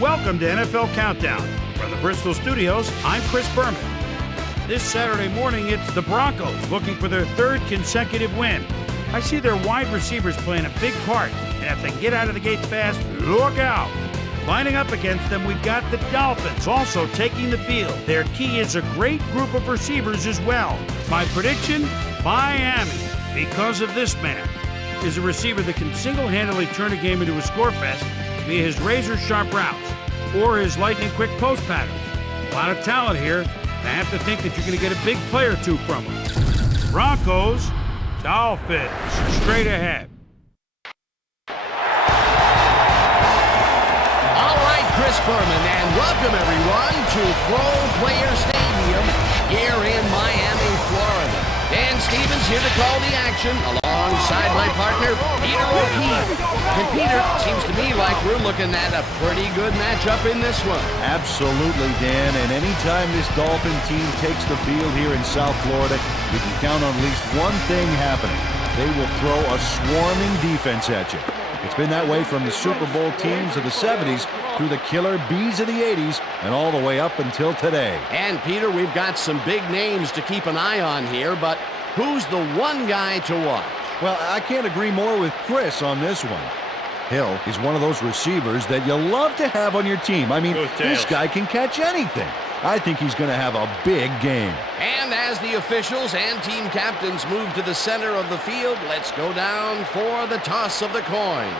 Welcome to NFL Countdown. From the Bristol studios, I'm Chris Berman. This Saturday morning, it's the Broncos looking for their third consecutive win. I see their wide receivers playing a big part, and if they get out of the gates fast, look out. Lining up against them, we've got the Dolphins also taking the field. Their key is a great group of receivers as well. My prediction, Miami, because of this man. Is a receiver that can single-handedly turn a game into a scorefest via his razor-sharp routes or his lightning-quick post patterns. A lot of talent here, and I have to think that you're going to get a big play or two from him. Broncos, Dolphins, straight ahead. All right, Chris Berman, and welcome everyone to Pro Player Stadium here in Miami, Florida. Dan Stevens here to call the action alongside my partner, Peter O'Keefe. And Peter, seems to me like we're looking at a pretty good matchup in this one. Absolutely, Dan. And anytime this Dolphin team takes the field here in South Florida, you can count on at least one thing happening. They will throw a swarming defense at you. It's been that way from the Super Bowl teams of the 70s through the killer bees of the 80s and all the way up until today. And Peter, we've got some big names to keep an eye on here, but who's the one guy to watch? Well, I can't agree more with Chris on this one. Hill is one of those receivers that you love to have on your team. I mean, this guy can catch anything. I think he's going to have a big game. And as the officials and team captains move to the center of the field, let's go down for the toss of the coin.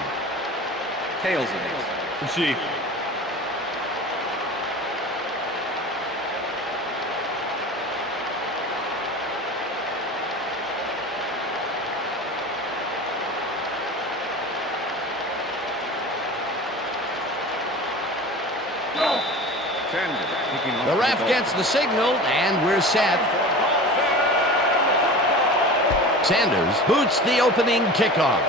Tails it. Receive. The ref gets the signal, and we're set. Sanders boots the opening kickoff.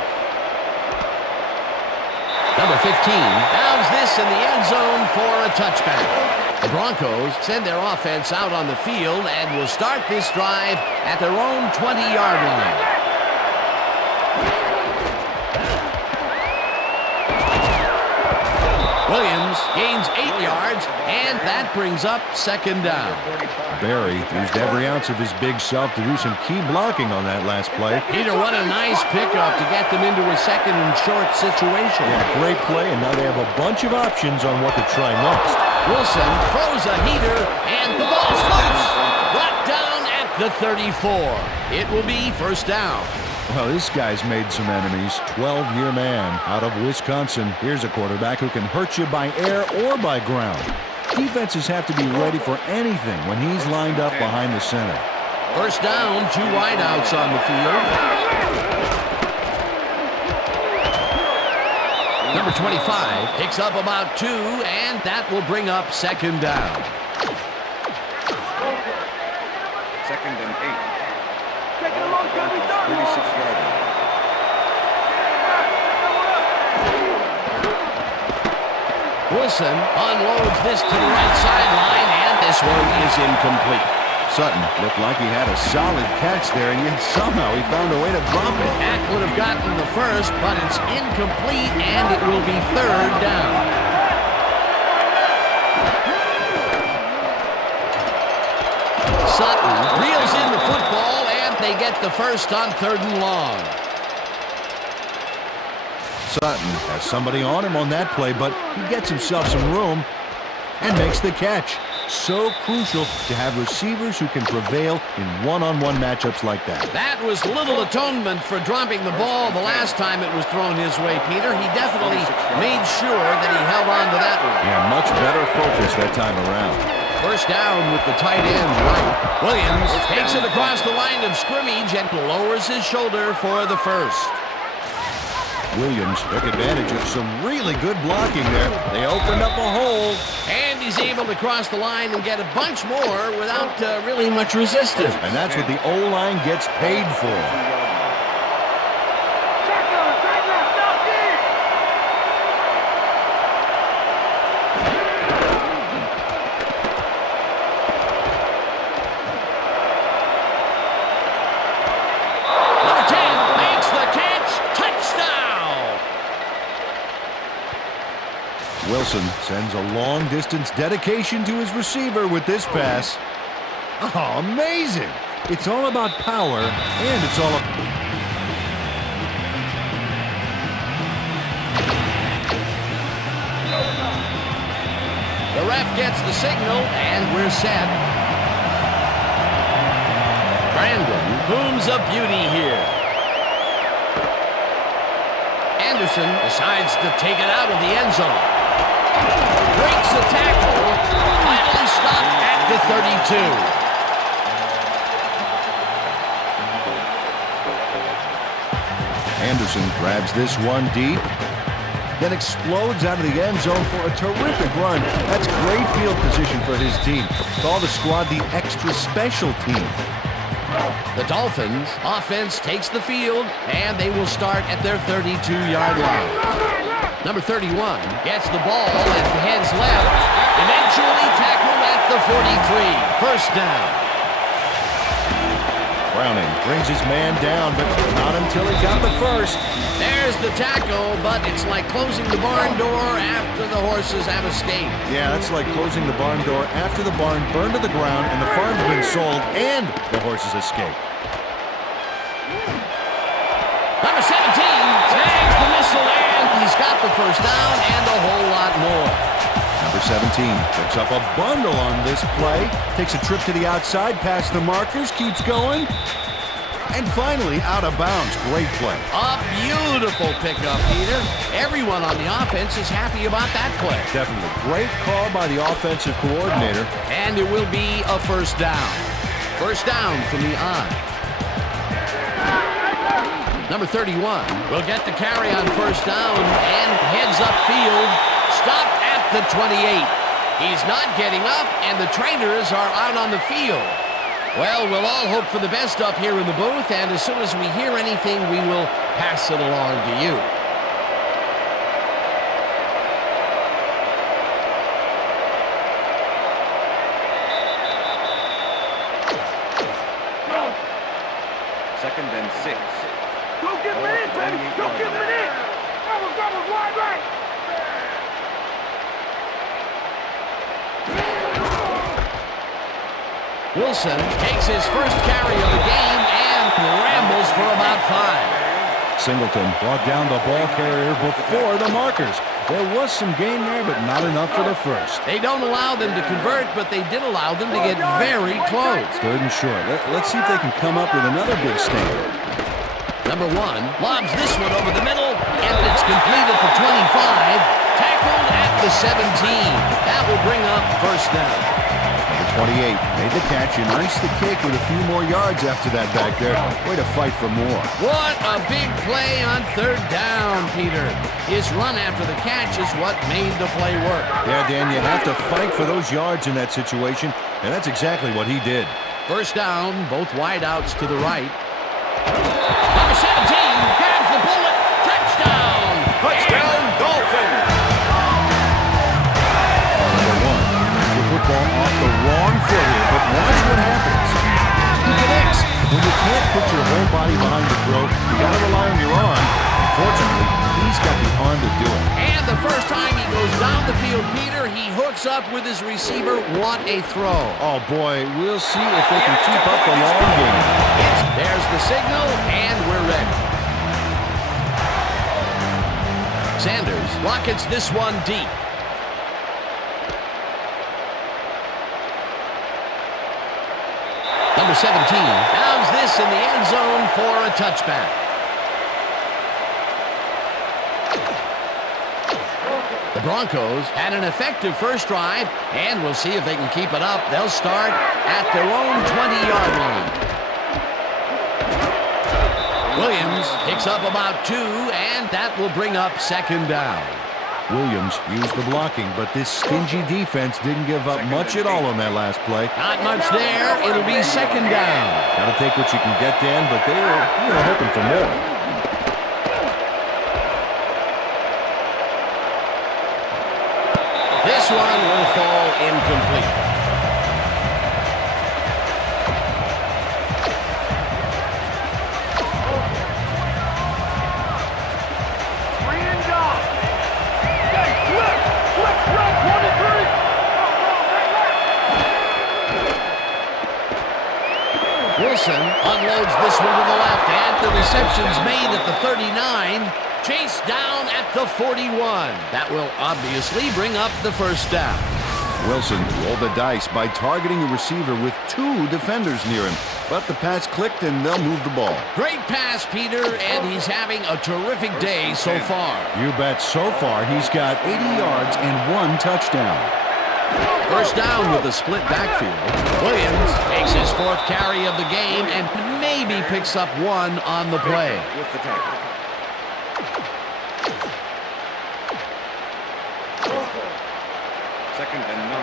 Number 15 downs this in the end zone for a touchback. The Broncos send their offense out on the field and will start this drive at their own 20-yard line. Williams gains 8 yards, and that brings up second down. Barry used every ounce of his big self to do some key blocking on that last play. Peter, what a nice pickup to get them into a second and short situation. Yeah, great play, and now they have a bunch of options on what to try next. Wilson throws a heater, and the ball's loose. Brought down at the 34. It will be first down. Well, this guy's made some enemies. 12-year man out of Wisconsin. Here's a quarterback who can hurt you by air or by ground. Defenses have to be ready for anything when he's lined up behind the center. First down, 2 wideouts on the field. Number 25 picks up about 2, and that will bring up second down. Second and 8. 36-yard line. Wilson unloads this to the right sideline, and this one is incomplete. Sutton looked like he had a solid catch there, and yet somehow he found a way to drop it. That would have gotten the first, but it's incomplete, and it will be third down. Sutton reels in the football, and they get the first on 3rd and long. Sutton has somebody on him on that play, but he gets himself some room and makes the catch. So crucial to have receivers who can prevail in one-on-one matchups like that. That was little atonement for dropping the ball the last time it was thrown his way, Peter. He definitely made sure that he held on to that one. Yeah, much better focus that time around. First down with the tight end right. Williams takes it across the line of scrimmage and lowers his shoulder for the first. Williams took advantage of some really good blocking there. They opened up a hole. And he's able to cross the line and get a bunch more without really much resistance. And that's what the O-line gets paid for. Wilson sends a long-distance dedication to his receiver with this pass. Oh, amazing! It's all about power, and it's all about... The ref gets the signal, and we're set. Brandon booms a beauty here. Anderson decides to take it out of the end zone. Breaks the tackle. Finally stopped at the 32. Anderson grabs this one deep, then explodes out of the end zone for a terrific run. That's great field position for his team. Call the squad the extra special team. The Dolphins offense takes the field, and they will start at their 32-yard line. Number 31 gets the ball and heads left. Eventually tackled at the 43. First down. Browning brings his man down, but not until he got the first. There's the tackle, but it's like closing the barn door after the horses have escaped. Yeah, that's like closing the barn door after the barn burned to the ground and the farm's been sold and the horses escaped. Number 17 tags the missile, and he's got the first down and a whole lot more. Number 17 picks up a bundle on this play, takes a trip to the outside, past the markers, keeps going, and finally out of bounds. Great play. A beautiful pickup, Peter. Everyone on the offense is happy about that play. Definitely. Great call by the offensive coordinator. And it will be a first down. First down from the on. Number 31 will get the carry on first down and heads upfield. Stopped at the 28. He's not getting up, and the trainers are out on the field. Well, we'll all hope for the best up here in the booth, and as soon as we hear anything, we will pass it along to you. Second and 6. Go get him in, baby! Go get him in! Double, wide right! Wilson takes his first carry of the game and rambles for about 5. Singleton brought down the ball carrier before the markers. There was some gain there, but not enough for the first. They don't allow them to convert, but they did allow them to get very close. Third and short. Let's see if they can come up with another big stand. Number 1 lobs this one over the middle, and it's completed for 25. Tackled at the 17. That will bring up first down. Number 28 made the catch and iced the cake with a few more yards after that back there. Way to fight for more. What a big play on third down, Peter. His run after the catch is what made the play work. Yeah, Dan, you have to fight for those yards in that situation, and that's exactly what he did. First down, both wideouts to the right. Number 17 grabs the bullet. Touchdown! Touchdown, Dolphins! Number 1 gets the football off the wrong foot here, but watch what happens. He connects. When you can't put your whole body behind the throw, you got to rely on your arm. Fortunately, he's got the arm to do it. And the first time he goes down the field, Peter, he hooks up with his receiver. What a throw. Oh, boy, we'll see if they can keep up the long game. There's the signal, and we're ready. Sanders rockets this one deep. Number 17 downs this in the end zone for a touchback. The Broncos had an effective first drive, and we'll see if they can keep it up. They'll start at their own 20-yard line. Williams picks up about 2, and that will bring up second down. Williams used the blocking, but this stingy defense didn't give up much at all on that last play. Not much there. It'll be second down. Got to take what you can get, Dan, but they were hoping for more. This one will fall incomplete. Dixon unloads this one to the left, and the reception's made at the 39. Chased down at the 41. That will obviously bring up the first down. Wilson rolled the dice by targeting a receiver with 2 defenders near him, but the pass clicked and they'll move the ball. Great pass, Peter, and he's having a terrific day so far. You bet. So far, he's got 80 yards and 1 touchdown. First down with a split backfield. Williams takes his 4th carry of the game and maybe picks up 1 on the play. With the tackle. Second and 9.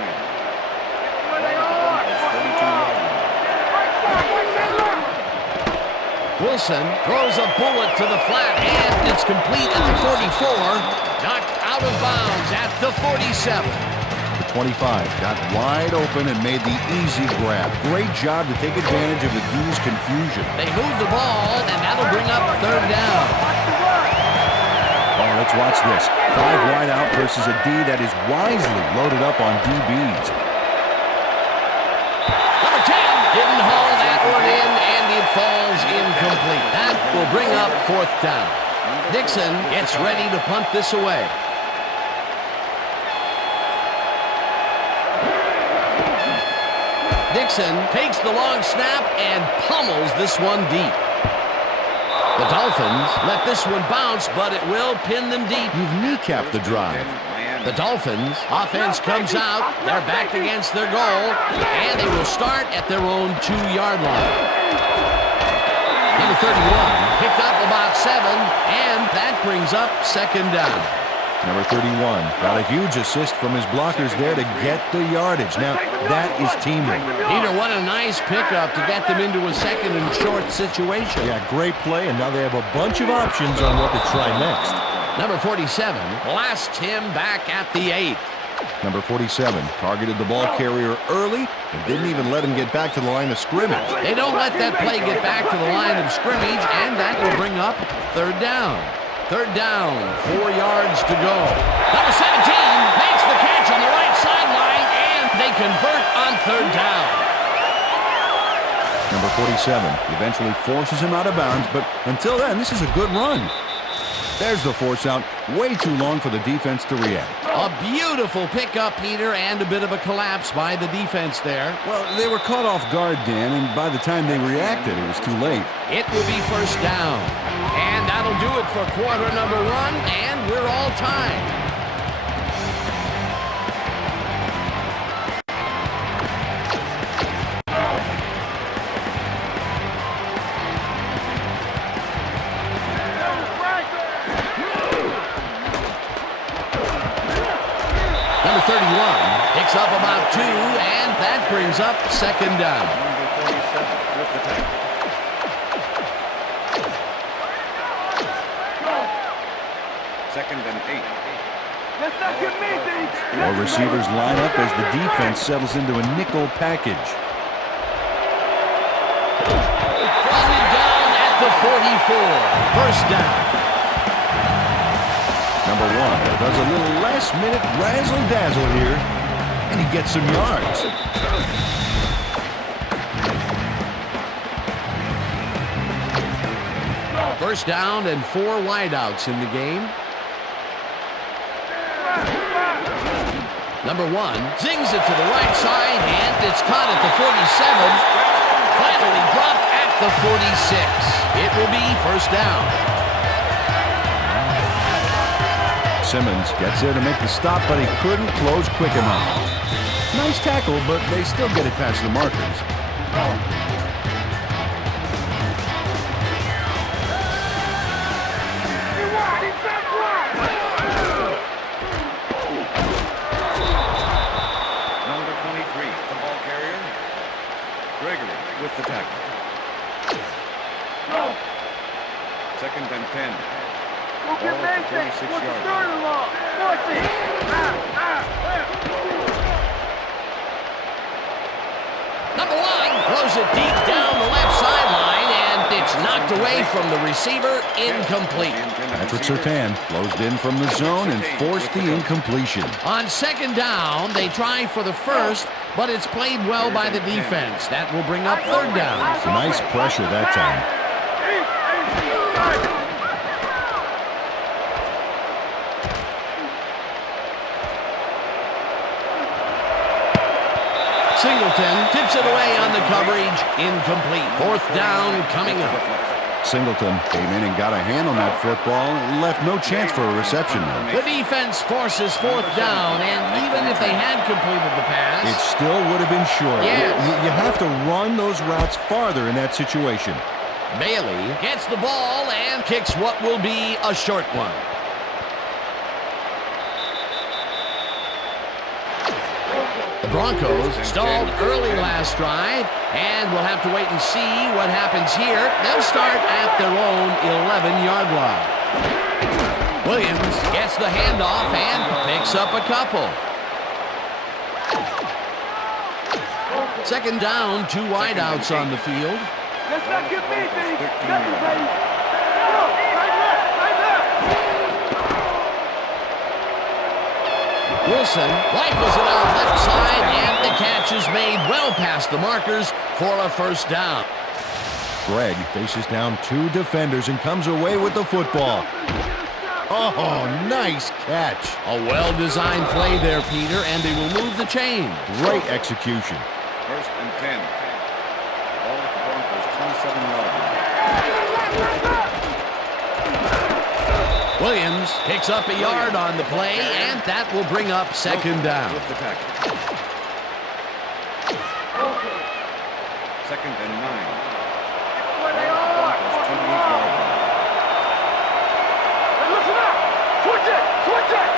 Wilson throws a bullet to the flat, and it's complete at the 44. Knocked out of bounds at the 47. The 25 got wide open and made the easy grab. Great job to take advantage of the D's confusion. They move the ball, and that'll bring up 3rd down. Oh, let's watch this. 5 wide out versus a D that is wisely loaded up on DBs. Number 10 didn't haul that one in, and it falls incomplete. That will bring up 4th down. Dixon gets ready to punt this away. Dixon takes the long snap and pummels this one deep. The Dolphins let this one bounce, but it will pin them deep. You've kneecapped the drive. The Dolphins offense comes out. They're back against their goal, and they will start at their own 2-yard line. Number 31 picked up about 7, and that brings up 2nd down. Number 31 got a huge assist from his blockers there to get the yardage. Now, that is teamwork. Peter, what a nice pickup to get them into a 2nd and short situation. Yeah, great play, and now they have a bunch of options on what to try next. Number 47 blasts him back at the 8. Number 47 targeted the ball carrier early and didn't even let him get back to the line of scrimmage. They don't let that play get back to the line of scrimmage, and that will bring up 3rd down. 3rd down, 4 yards to go. Number 17 makes the catch on the right sideline, and they convert on 3rd down. Number 47 eventually forces him out of bounds, but until then, this is a good run. There's the force out. Way too long for the defense to react. A beautiful pickup, Peter, and a bit of a collapse by the defense there. Well, they were caught off guard, Dan, and by the time they reacted, it was too late. It will be 1st down. And that'll do it for quarter number 1, and we're all tied. Number 31 picks up about 2, and that brings up 2nd down. Number 47 with the tackle. Second and 8. Let's not get me, D. More receivers line up as the defense settles into a nickel package. Running down at the 44. 1st down. Number 1 does a little last-minute razzle-dazzle here, and he gets some yards. First down and 4 wideouts in the game. Number 1 zings it to the right side, and it's caught at the 47. Finally dropped at the 46. It will be 1st down. Simmons gets there to make the stop, but he couldn't close quick enough. Nice tackle, but they still get it past the markers. Number 23, the ball carrier. Gregory with the tackle. Second and 10. Look at Nathan. What's the 3rd and long? Force it. Number 1 throws it deep down the left sideline, and it's knocked knocked away from the receiver, incomplete. Patrick Surtain closed in from the zone and forced the incompletion. On second down, they try for the first, but it's played well by the defense. That will bring up third down. Nice pressure that time. Singleton tips it away on the coverage. Incomplete. Fourth down coming up. Singleton came in and got a hand on that football and left no chance for a reception there. The defense forces fourth down, and even if they had completed the pass, it still would have been short. Yes. You have to run those routes farther in that situation. Bailey gets the ball and kicks what will be a short one. The Broncos stalled early last drive, and we'll have to wait and see what happens here. They'll start at their own 11-yard line. Williams gets the handoff and picks up a couple. Second down, 2 wideouts on the field. Let's not get busy. That's it, baby. Right there. Wilson rifles it out left side, and the catch is made well past the markers for a first down. Greg faces down 2 defenders and comes away with the football. Oh, nice catch. A well-designed play there, Peter, and they will move the chain. Great execution. First and 10. Ball at the Broncos, 27-yard line. Williams picks up a yard on the play, and that will bring up second down. With the tackle. Second and 9. Ball at the Broncos, 28-yard line. Hey, listen up. Switch it. Switch it.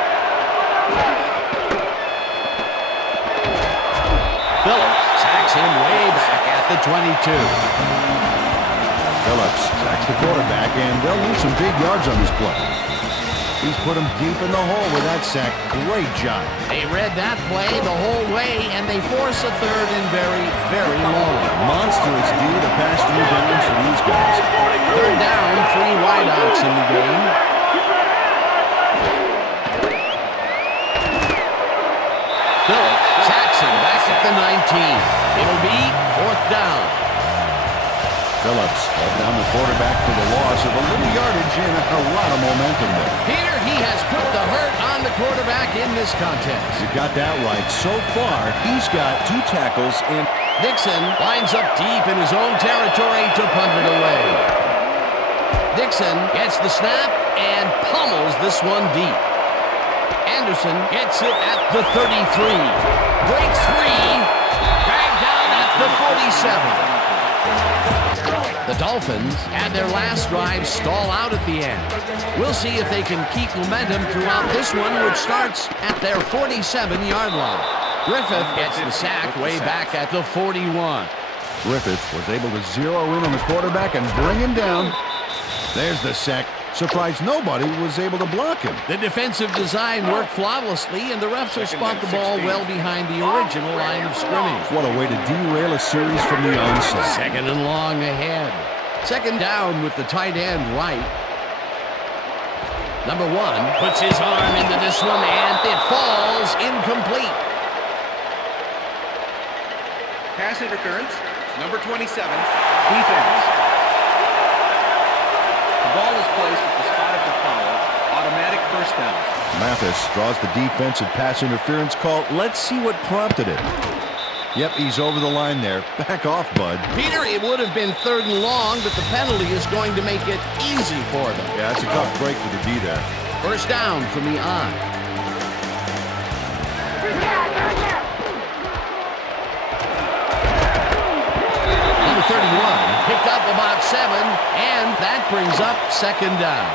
Phillips sacks him way back at the 22. Phillips sacks the quarterback, and they'll lose some big yards on this play. He's put him deep in the hole with that sack. Great job. They read that play the whole way, and they force a third and very, very long. Monstrous D to pass through downs for these guys. Third down, 3 wideouts in the game. Phillips sacks him back at the 19. It'll be fourth down. Phillips let down the quarterback for the loss of a little yardage and a lot of momentum there. Peter, he has put the hurt on the quarterback in this contest. You got that right. So far, he's got 2 tackles and Dixon lines up deep in his own territory to punt it away. Dixon gets the snap and pummels this one deep. Anderson gets it at the 33. Breaks free. Dragged down at the 47. The Dolphins had their last drive stall out at the end. We'll see if they can keep momentum throughout this one, which starts at their 47-yard line. Griffith gets the sack way back at the 41. Griffith was able to zero in on the quarterback and bring him down. There's the sack. Surprised nobody was able to block him. The defensive design worked flawlessly, and the refs will spot the ball well behind the original line of scrimmage. What a way to derail a series from the onset. Second and long ahead. Second down with the tight end right. Number 1 puts his arm into this one, and it falls incomplete. Pass interference, number 27, defense. The ball is placed at the spot of the foul. Automatic first down. Mathis draws the defensive pass interference call. Let's see what prompted it. Yep, he's over the line there. Back off, bud. Peter, it would have been third and long, but the penalty is going to make it easy for them. Yeah, it's a tough break for the D there. First down from the on. Number 31 picked up about 7, and that brings up second down.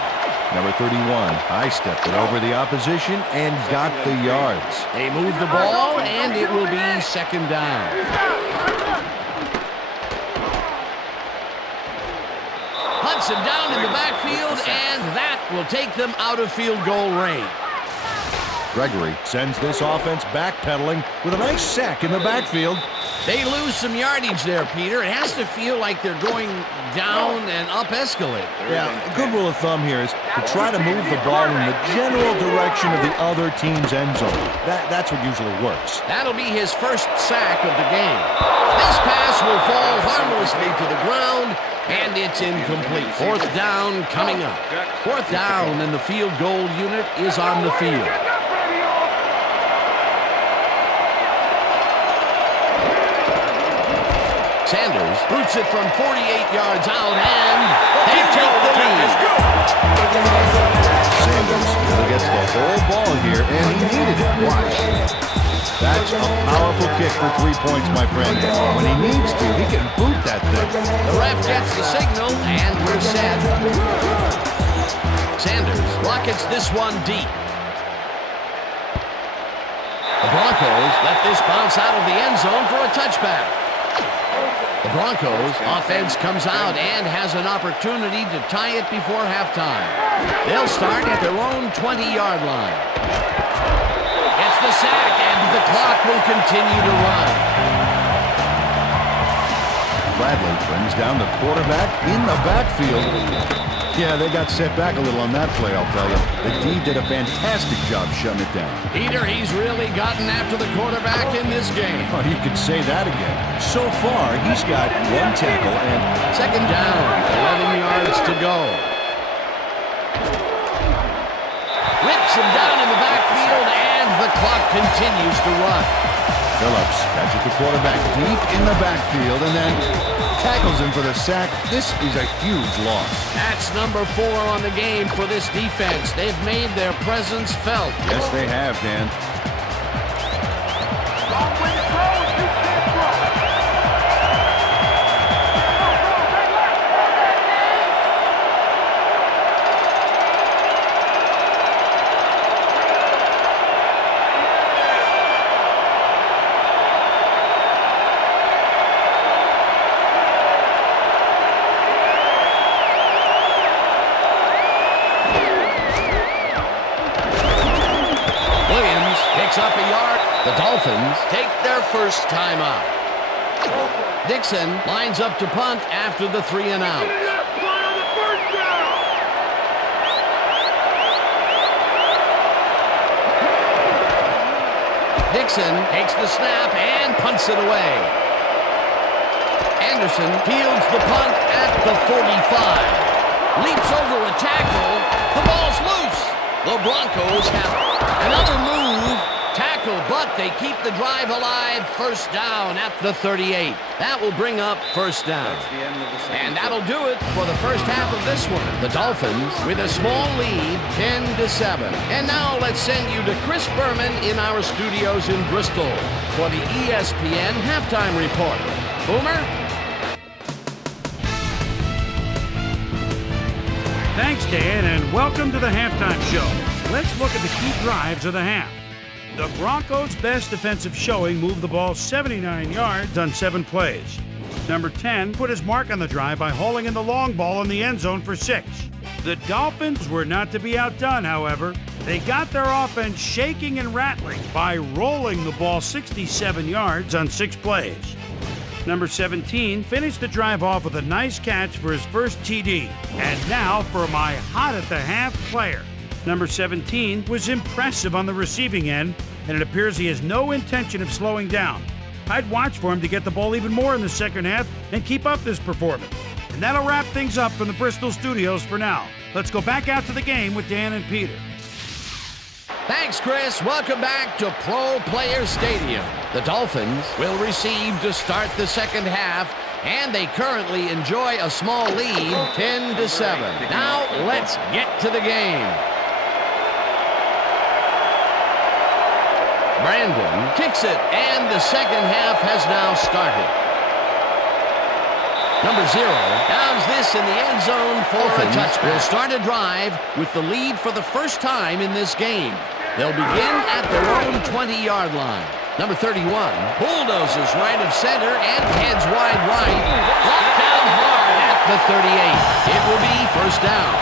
Number 31 high-stepped it over the opposition and got the yards. They move the ball, and it will be second down. Hunts him down in the backfield, and that will take them out of field goal range. Gregory sends this offense backpedaling with a nice sack in the backfield. They lose some yardage there, Peter. It has to feel like they're going down and up escalator. Yeah, a good rule of thumb here is to try to move the ball in the general direction of the other team's end zone. That's what usually works. That'll be his first sack of the game. This pass will fall harmlessly to the ground, and it's incomplete. Fourth down coming up. Fourth down, and the field goal unit is on the field. Sanders boots it from 48 yards out, and they take the lead. Sanders gets the whole ball here, and he needed it. Watch. That's a powerful kick for 3 points, my friend. When he needs to, he can boot that thing. The ref gets the signal, and we're set. Sanders rockets this one deep. The Broncos let this bounce out of the end zone for a touchback. The Broncos offense comes out and has an opportunity to tie it before halftime. They'll start at their own 20-yard line. It's the sack, and the clock will continue to run. Bradley brings down the quarterback in the backfield. Yeah, they got set back a little on that play, I'll tell you. The D did a fantastic job shutting it down. Peter, he's really gotten after the quarterback in this game. Oh, you could say that again. So far, he's got one tackle and... Second down, 11 yards to go. Rips him down in the backfield, and the clock continues to run. Phillips catches the quarterback deep in the backfield and then tackles him for the sack. This is a huge loss. That's number 4 on the game for this defense. They've made their presence felt. Yes, they have, Dan. Up a yard. The Dolphins take their first time out. Dixon lines up to punt after the 3 and out. Dixon takes the snap and punts it away. Anderson fields the punt at the 45. Leaps over a tackle. The ball's loose. The Broncos have another move. Tackle, but they keep the drive alive. First down at the 38. That will bring up first down. And that'll do it for the first half of this one. The Dolphins with a small lead, 10-7. And now let's send you to Chris Berman in our studios in Bristol for the ESPN Halftime Report. Boomer? Thanks, Dan, and welcome to the Halftime Show. Let's look at the key drives of the half. The Broncos' best defensive showing moved the ball 79 yards on 7 plays. Number 10 put his mark on the drive by hauling in the long ball in the end zone for 6. The Dolphins were not to be outdone, however. They got their offense shaking and rattling by rolling the ball 67 yards on 6 plays. Number 17 finished the drive off with a nice catch for his first TD. And now for my hot-at-the-half player. Number 17 was impressive on the receiving end, and it appears he has no intention of slowing down. I'd watch for him to get the ball even more in the second half and keep up this performance. And that'll wrap things up from the Bristol studios for now. Let's go back out to the game with Dan and Peter. Thanks, Chris. Welcome back to Pro Player Stadium. The Dolphins will receive to start the second half, and they currently enjoy a small lead, 10-7. Now, let's get to the game. Brandon kicks it, and the second half has now started. Number 0 downs this in the end zone for a touchback. Will start a drive with the lead for the first time in this game. They'll begin at their own 20-yard line. Number 31 bulldozes right of center and heads wide right. Brought down hard at the 38. It will be first down.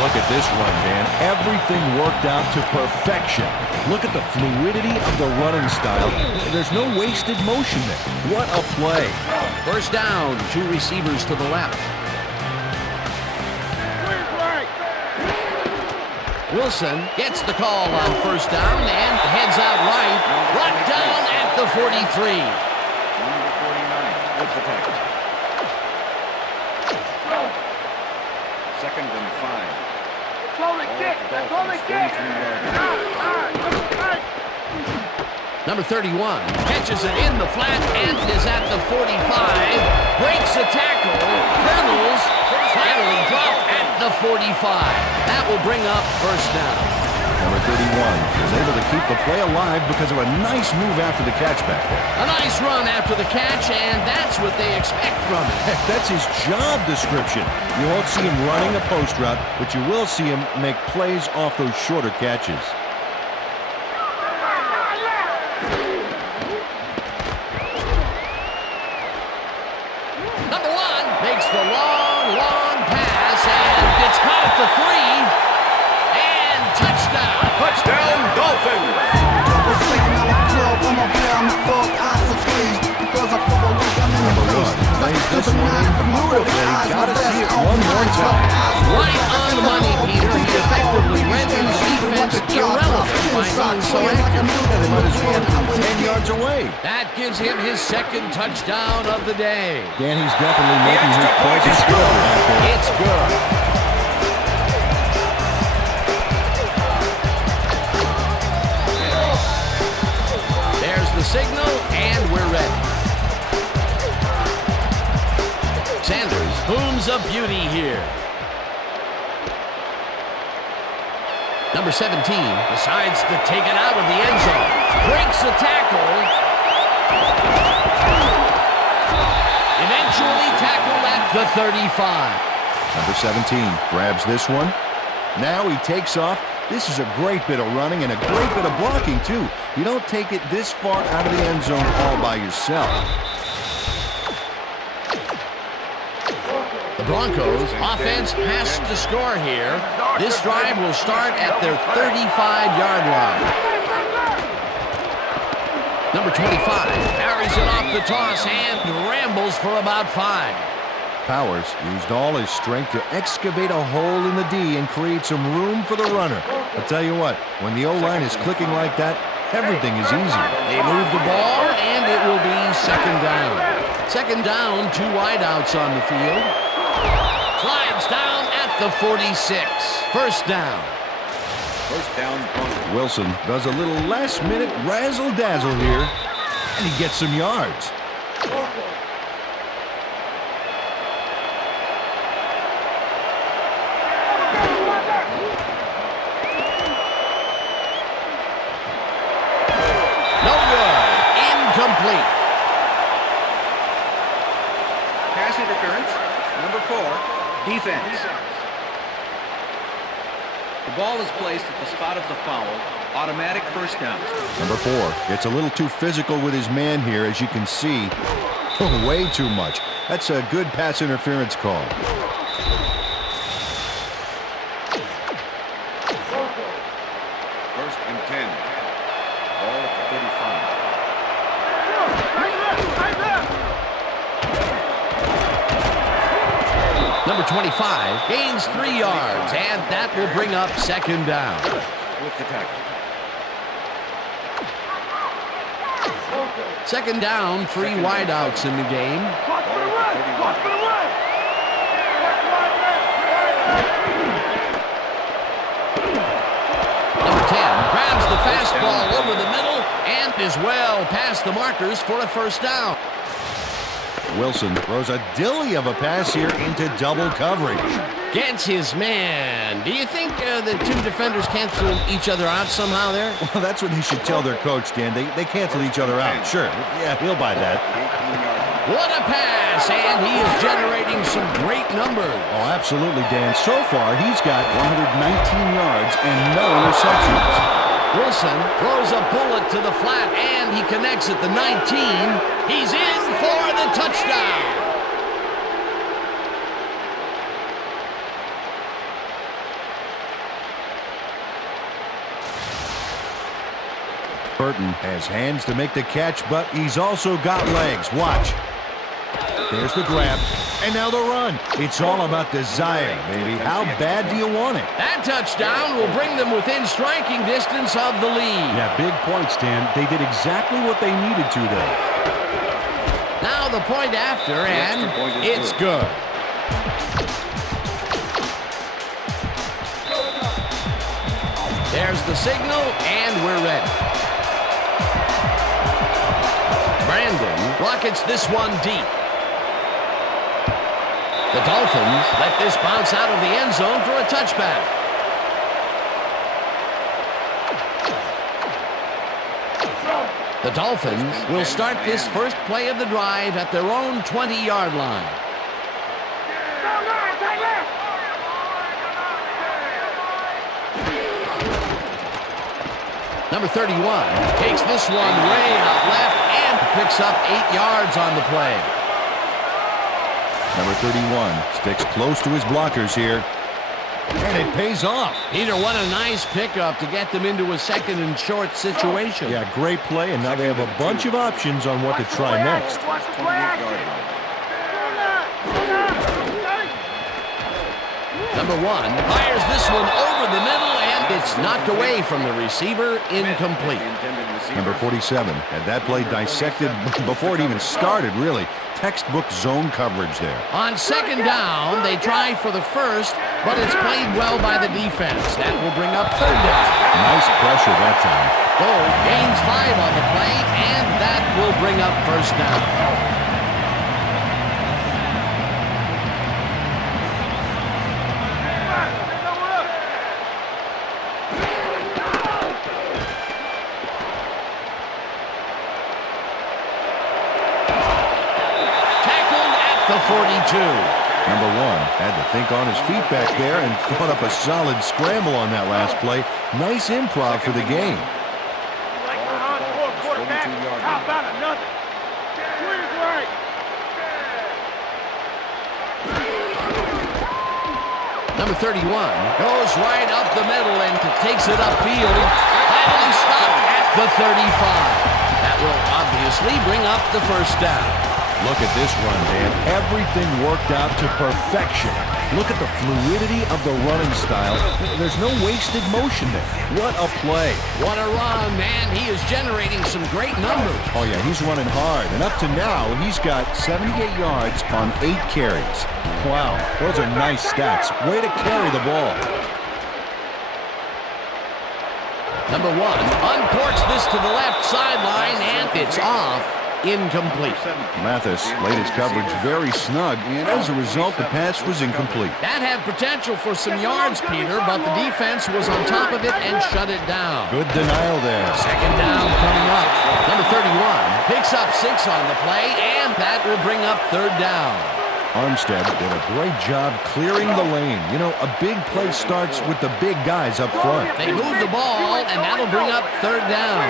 Look at this run, Dan. Everything worked out to perfection. Look at the fluidity of the running style. There's no wasted motion there. What a play. First down, 2 receivers to the left. Wilson gets the call on first down and heads out right. Brought down at the 43. Number 49 with the tackle. Second and 5. That's all it gets. That's all it gets. Number 31 catches it in the flat and is at the 45. Breaks a tackle. Hurdles. Finally dropped at the 45. That will bring up first down. Number 31 was able to keep the play alive because of a nice move after the catch back there. A nice run after the catch, and that's what they expect from him. Heck, that's his job description. You won't see him running a post route, but you will see him make plays off those shorter catches. Number 1 makes the long pass, and it's caught at the 3. And touchdown. Touchdown, Dolphins! Number 1 lays this one in beautifully. Gotta see it one more time. Right on the money, Peter. He effectively rendered the defense irrelevant by being so accurate. They might as well be 10 yards away. That gives him his second touchdown of the day. Dan, he's definitely making his points. It's good. It's good. There's the signal, and we're ready. Sanders booms a beauty here. Number 17 decides to take it out of the end zone. Breaks a tackle. Eventually tackled at the 35. Number 17 grabs this one. Now he takes off. This is a great bit of running and a great bit of blocking, too. You don't take it this far out of the end zone all by yourself. The Broncos offense has to score here. This drive will start at their 35-yard line. Number 25 carries it off the toss and rambles for about 5. Powers used all his strength to excavate a hole in the D and create some room for the runner. I'll tell you what, when the O-line is clicking like that, everything is easy. They move the ball, and it will be second down. Second down, 2 wideouts on the field. Slides down at the 46. First down. First down, Broncos. Wilson does a little last-minute razzle-dazzle here, and he gets some yards. No good. Incomplete. Pass interference. Number 4, defense. The ball is placed at the spot of the foul. Automatic first down. Number 4 gets a little too physical with his man here, as you can see. Way too much. That's a good pass interference call. First and 10. Ball at the 35. Number 25 gains 3 yards, and that will bring up second down. With the tackle. Second down, 3 wideouts in the game. Watch for the run. Watch for the run. Number 10 grabs the fastball over the middle and is well past the markers for a first down. Wilson throws a dilly of a pass here into double coverage. Gets his man. Do you think the 2 defenders cancel each other out somehow there? Well, that's what he should tell their coach, Dan. They cancel each other out. Sure. Yeah, he'll buy that. 18 yards. What a pass, and he is generating some great numbers. Oh, absolutely, Dan. So far, he's got 119 yards and no interceptions. Wilson throws a bullet to the flat, and he connects at the 19. He's in for the touchdown. Burton has hands to make the catch, but he's also got legs. Watch. There's the grab, and now the run. It's all about desire, baby. How bad do you want it? That touchdown will bring them within striking distance of the lead. Yeah, big points, Dan. They did exactly what they needed to, though. Now the point after, and it's good. There's the signal, and we're ready. Brandon rockets this one deep. The Dolphins let this bounce out of the end zone for a touchback. The Dolphins will start this first play of the drive at their own 20-yard line. Number 31 takes this one way out left and picks up 8 yards on the play. Number 31 sticks close to his blockers here. And it pays off. Peter, what a nice pickup to get them into a second and short situation. Yeah, great play, and now they have a bunch of options on what to try next. Number 1 fires this one over the middle, and it's knocked away from the receiver, incomplete. Number 47 had that play dissected before it even started, really. Textbook zone coverage there. On second down, they try for the first, but it's played well by the defense. That will bring up third down. Nice pressure that time. Gold gains 5 on the play, and that will bring up first down. The 42. Number 1 had to think on his feet back there and thought up a solid scramble on that last play. Nice improv for the game. How about another? Number 31 goes right up the middle and takes it upfield. Finally stopped at the 35. That will obviously bring up the first down. Look at this run, Dan. Everything worked out to perfection. Look at the fluidity of the running style. There's no wasted motion there. What a play. What a run, man. He is generating some great numbers. Oh, yeah, he's running hard. And up to now, he's got 78 yards on 8 carries. Wow, those are nice stats. Way to carry the ball. Number 1 uncorks this to the left sideline, and it's off. Incomplete. Mathis laid his coverage very snug, and as a result, the pass was incomplete. That had potential for some yards, Peter, but the defense was on top of it and shut it down. Good denial there. Second down coming up. Number 31 picks up 6 on the play, and that will bring up third down. Armstead did a great job clearing the lane. You know, a big play starts with the big guys up front. They move the ball, and that'll bring up third down.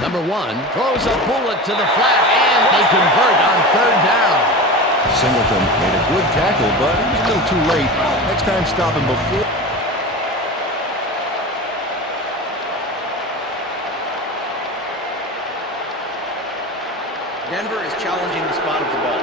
Number 1 throws a bullet to the flat, and they convert on third down. Singleton made a good tackle, but it was a little too late. Next time, stop him before. Denver is challenging the spot of the ball.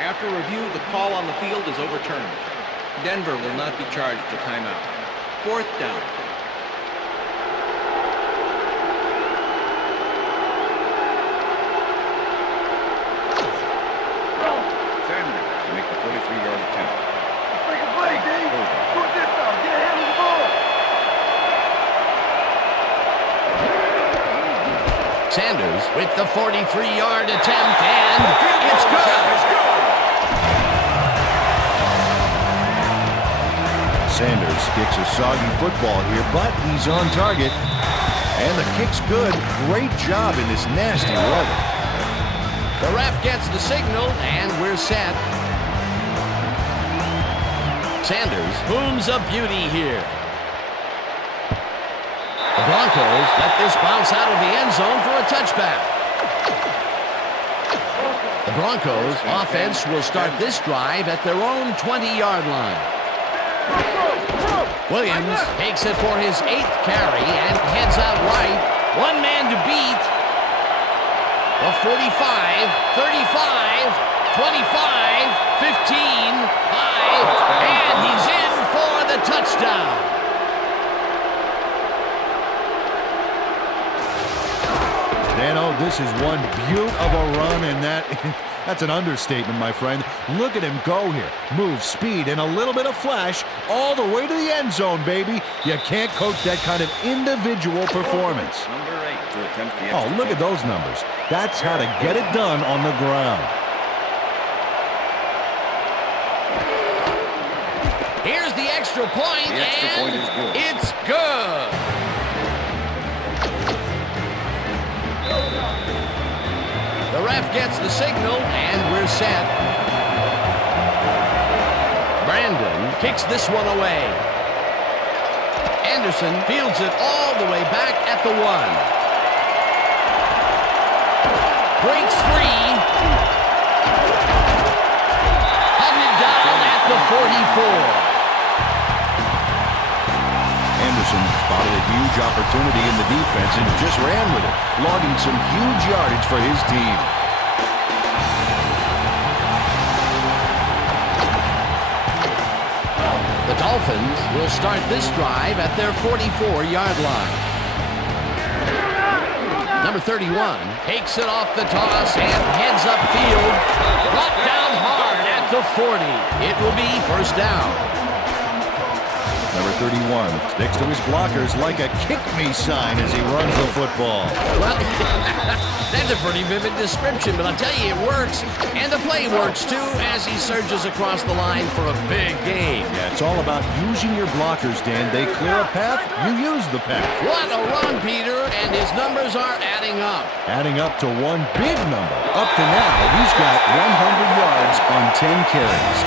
After review, the call on the field is overturned. Denver will not be charged a timeout. Fourth down. Sanders to make the 43-yard attempt. Make a play, D. Put this up. Get ahead of the ball. Sanders with the 43-yard attempt, and it's good. Sanders kicks a soggy football here, but he's on target. And the kick's good. Great job in this nasty weather. The ref gets the signal, and we're set. Sanders booms a beauty here. The Broncos let this bounce out of the end zone for a touchback. The Broncos offense will start this drive at their own 20-yard line. Williams takes it for his 8th carry and heads out right. One man to beat. The 45, 35, 25, 15, 5, and he's in for the touchdown. Dano, this is one beaut of a run, and that's an understatement, my friend. Look at him go here. Move, speed, and a little bit of flash all the way to the end zone, baby. You can't coach that kind of individual performance. Number 8 to attempt the Oh, look at those numbers. That's how to get it done on the ground. Here's the extra point, The extra and point is good. It's good. The ref gets the signal, and we're set. Brandon kicks this one away. Anderson fields it all the way back at the 1. Breaks free. Hunted down at the 44. Anderson spotted a huge opportunity in the defense and just ran with it, logging some huge yardage for his team. The Dolphins will start this drive at their 44-yard line. Number 31 takes it off the toss and heads upfield. Brought down hard at the 40. It will be first down. Number 31 sticks to his blockers like a kick-me sign as he runs the football. Well, that's a pretty vivid description, but I'll tell you, it works. And the play works, too, as he surges across the line for a big gain. Yeah, it's all about using your blockers, Dan. They clear a path, you use the path. What a run, Peter, and his numbers are adding up. Adding up to one big number. Up to now, he's got 100 yards on 10 carries.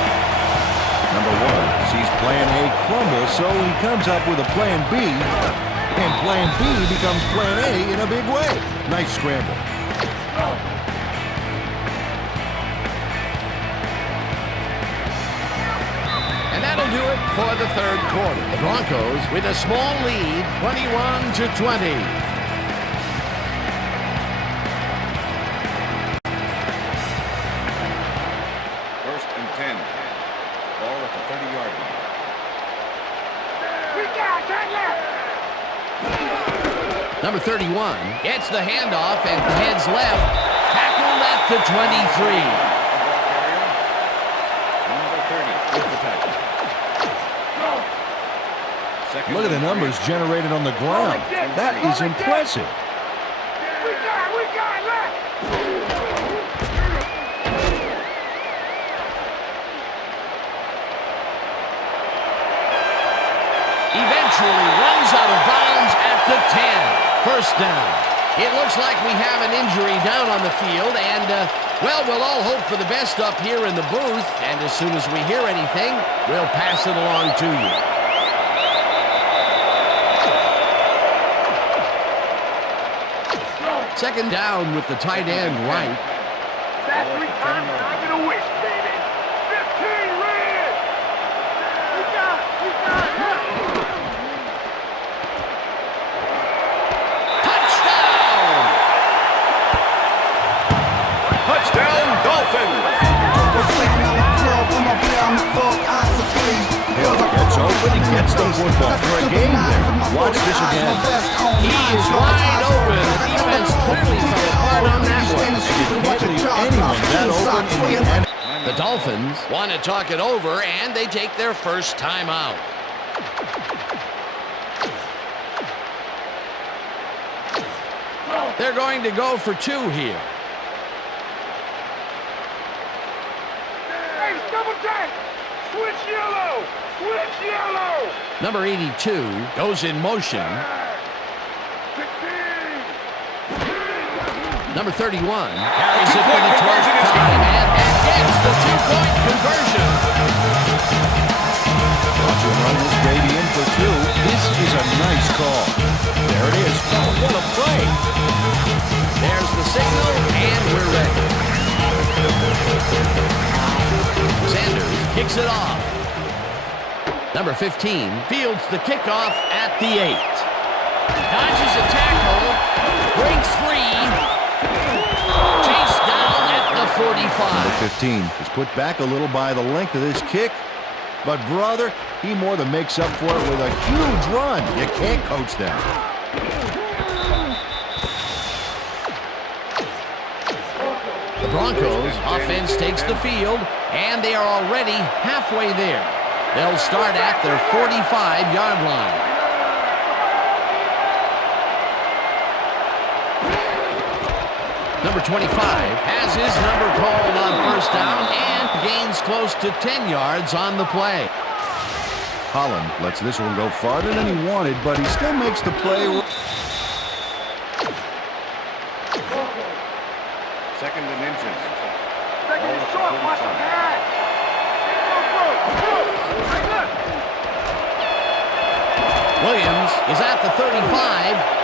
Number 1 sees plan A crumble, so he comes up with a plan B, and plan B becomes plan A in a big way. Nice scramble. And that'll do it for the third quarter. The Broncos with a small lead, 21-20. First and 10. Ball at the 30-yard line. We got that left. Number 31 gets the handoff and heads left. Tackled at the 23. Number 30 with the tackle. Second Look at the and 3. numbers generated on the ground. That is impressive. We got left. Eventually runs out of bounds at the 10. First down. It looks like we have an injury down on the field, and, well, we'll all hope for the best up here in the booth, and as soon as we hear anything, we'll pass it along to you. Second down with the tight end right. That's 3 times I get a wish, baby. 15 red. We got Touchdown! Touchdown, Dolphins! Hill gets open and gets the football for a game there. Watch this again. He is wide open. The defense clearly fell apart on that one. You can't leave anyone that open in the end. The Dolphins want to talk it over, and they take their first timeout. They're going to go for 2 here. Hey, double tank. Switch yellow. Switch yellow. Number 82 goes in motion. 16. Number 31 carries it for the 12th time and gets the two-point conversion. Watch him run this baby in for two. This is a nice call. There it is. Oh, what a play. There's the signal, and we're ready. Sanders kicks it off. Number 15 fields the kickoff at the 8. Dodges a tackle, breaks free. Chased down at the 45. Number 15 is put back a little by the length of this kick. But, brother, he more than makes up for it with a huge run. You can't coach that. The Broncos offense takes the field, and they are already halfway there. They'll start at their 45-yard line. Number 25 has his number called on first down and gains close to 10 yards on the play. Holland lets this one go farther than he wanted, but he still makes the play. Second and inches. Second and short, watch the pass. Williams is at the 35.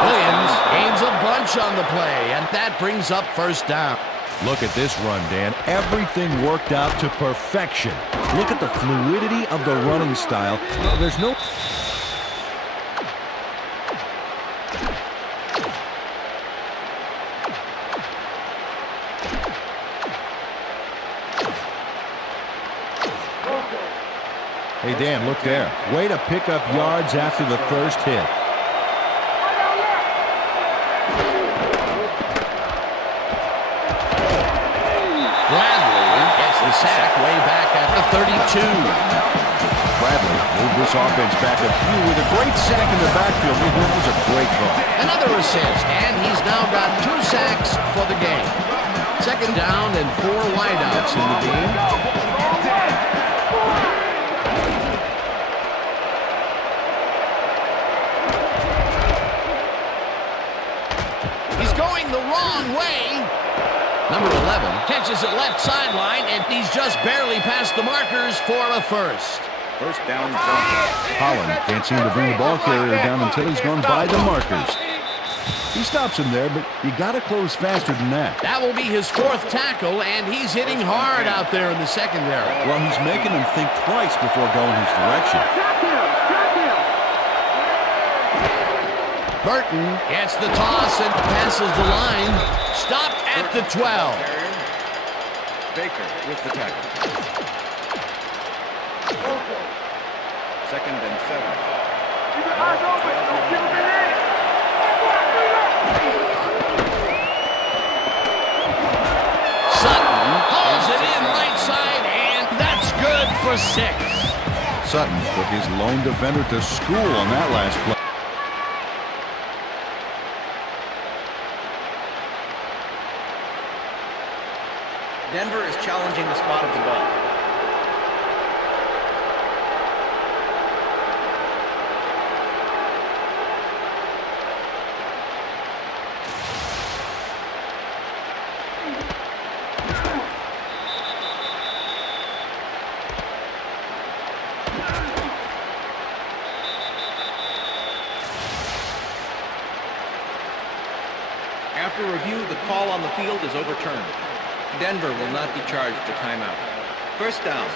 Williams gains a bunch on the play, and that brings up first down. Look at this run, Dan. Everything worked out to perfection. Look at the fluidity of the running style. There's no... Hey, Dan, look there. Way to pick up yards after the first hit. Sack way back at the 32. Bradley moved this offense back a few with a great sack in the backfield. That was a great call. Another assist, and he's now got 2 sacks for the game. Second down and 4 wideouts in the game. He's going the wrong way. Number 11 catches it left sideline, and he's just barely past the markers for a first. First down, Broncos. Holland can't seem to bring the ball carrier down until he's gone by the markers. He stops him there, but you got to close faster than that. That will be his 4th tackle, and he's hitting hard out there in the secondary. Well, he's making him think twice before going his direction. Burton gets the toss and passes the line. Stopped at the 12. Baker with the tackle. Second and 7. Keep your eyes open. Don't give him an inch. Sutton hauls it in right side, and that's good for 6. Sutton put his lone defender to school on that last play. Denver is challenging the spot of the ball. After review, the call on the field is overturned. Denver will not be charged a timeout. First down.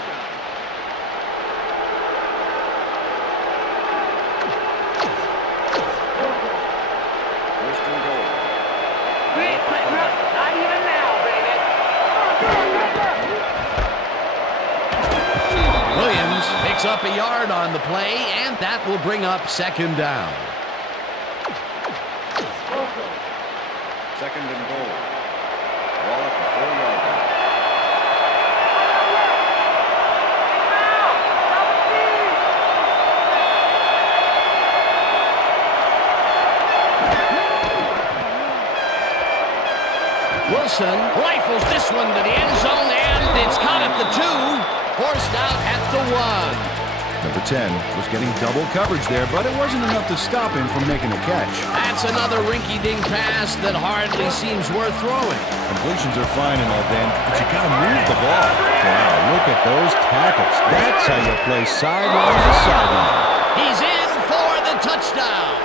First and goal. Not even now, baby. Williams picks up a yard on the play, and that will bring up second down. Second and goal. Ball at the 4-yard line. Wilson rifles this one to the end zone, and it's caught at the 2, forced out at the 1. Number 10 was getting double coverage there, but it wasn't enough to stop him from making a catch. That's another rinky-dink pass that hardly seems worth throwing. Completions are fine and all, Dan, but you gotta move the ball. Wow, look at those tackles. That's how you play sideline to sideline. He's in for the touchdown.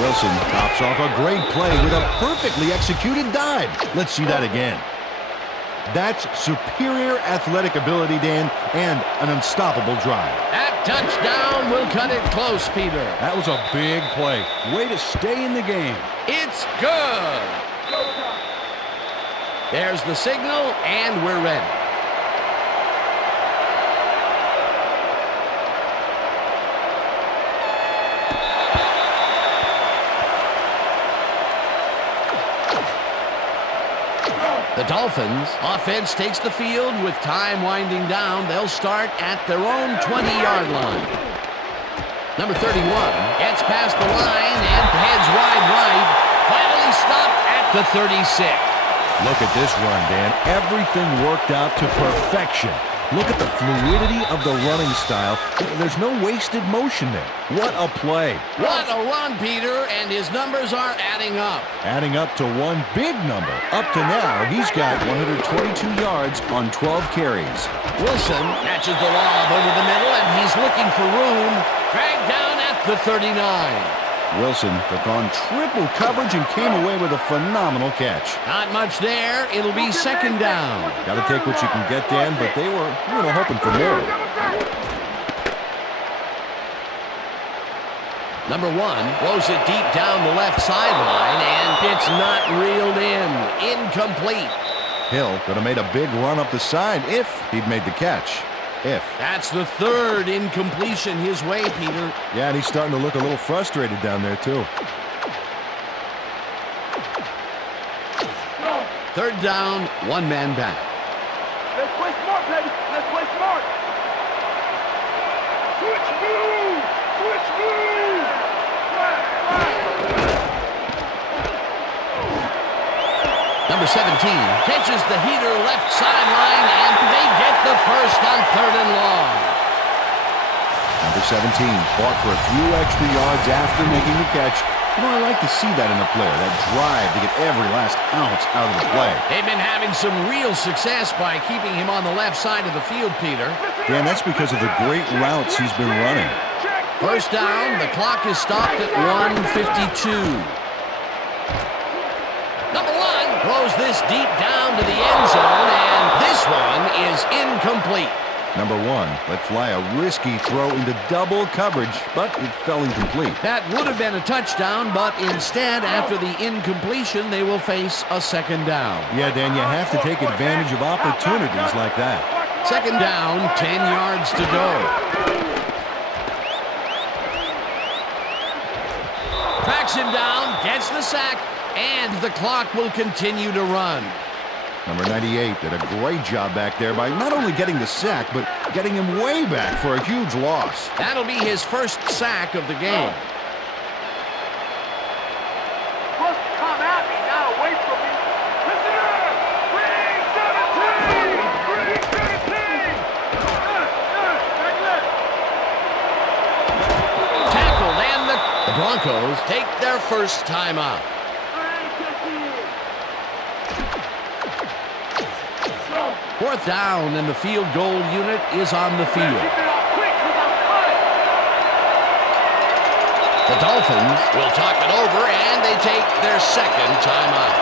Wilson tops off a great play with a perfectly executed dive. Let's see that again. That's superior athletic ability, Dan, and an unstoppable drive. That touchdown will cut it close, Peter. That was a big play. Way to stay in the game. It's good. There's the signal, and we're ready. The Dolphins offense takes the field with time winding down. They'll start at their own 20-yard line. Number 31 gets past the line and heads wide right. Finally stopped at the 36. Look at this run, Dan. Everything worked out to perfection. Look at the fluidity of the running style. There's no wasted motion there. What a play. What a run, Peter, and his numbers are adding up. Adding up to one big number. Up to now, he's got 122 yards on 12 carries. Wilson catches the lob over the middle, and he's looking for room. Dragged down at the 39. Wilson took on triple coverage and came away with a phenomenal catch. Not much there. It'll be second down. Got to take what you can get, Dan, but they were, hoping for more. Number 1 blows it deep down the left sideline, and it's not reeled in. Incomplete. Hill could have made a big run up the side if he'd made the catch. That's the third incompletion his way, Peter. Yeah, and he's starting to look a little frustrated down there, too. Third down, one man back. Let's play smart, baby. Let's play smart. Switch move. Switch move. Number 17 catches the heater left sideline, and they get the first on 3rd and long. Number 17 fought for a few extra yards after making the catch. I like to see that in a player, that drive to get every last ounce out of the play. They've been having some real success by keeping him on the left side of the field, Peter. Dan, that's because of the great routes he's been running. First down, the clock is stopped at 1:52. Number 1 throws this deep down to the end zone, and this one is incomplete. Number 1 let fly a risky throw into double coverage, but it fell incomplete. That would have been a touchdown, but instead, after the incompletion, they will face a second down. Yeah, Dan, you have to take advantage of opportunities like that. Second down, 10 yards to go. Tracks him down, gets the sack, and the clock will continue to run. Number 98 did a great job back there by not only getting the sack, but getting him way back for a huge loss. That'll be his first sack of the game. Must come at me, not away from me. Listen up! Bring 17! Bring 17! Tackled, and the Broncos take their first timeout. Fourth down, and the field goal unit is on the field. The Dolphins will talk it over, and they take their second timeout.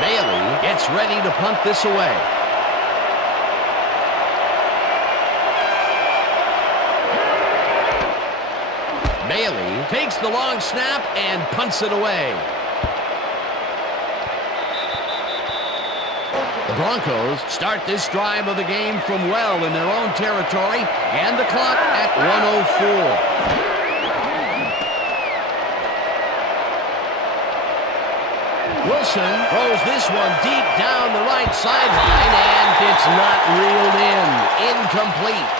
Bailey gets ready to punt this away. Bailey takes the long snap and punts it away. The Broncos start this drive of the game from well in their own territory, and the clock at 1:04. Wilson throws this one deep down the right sideline, and it's not reeled in. Incomplete.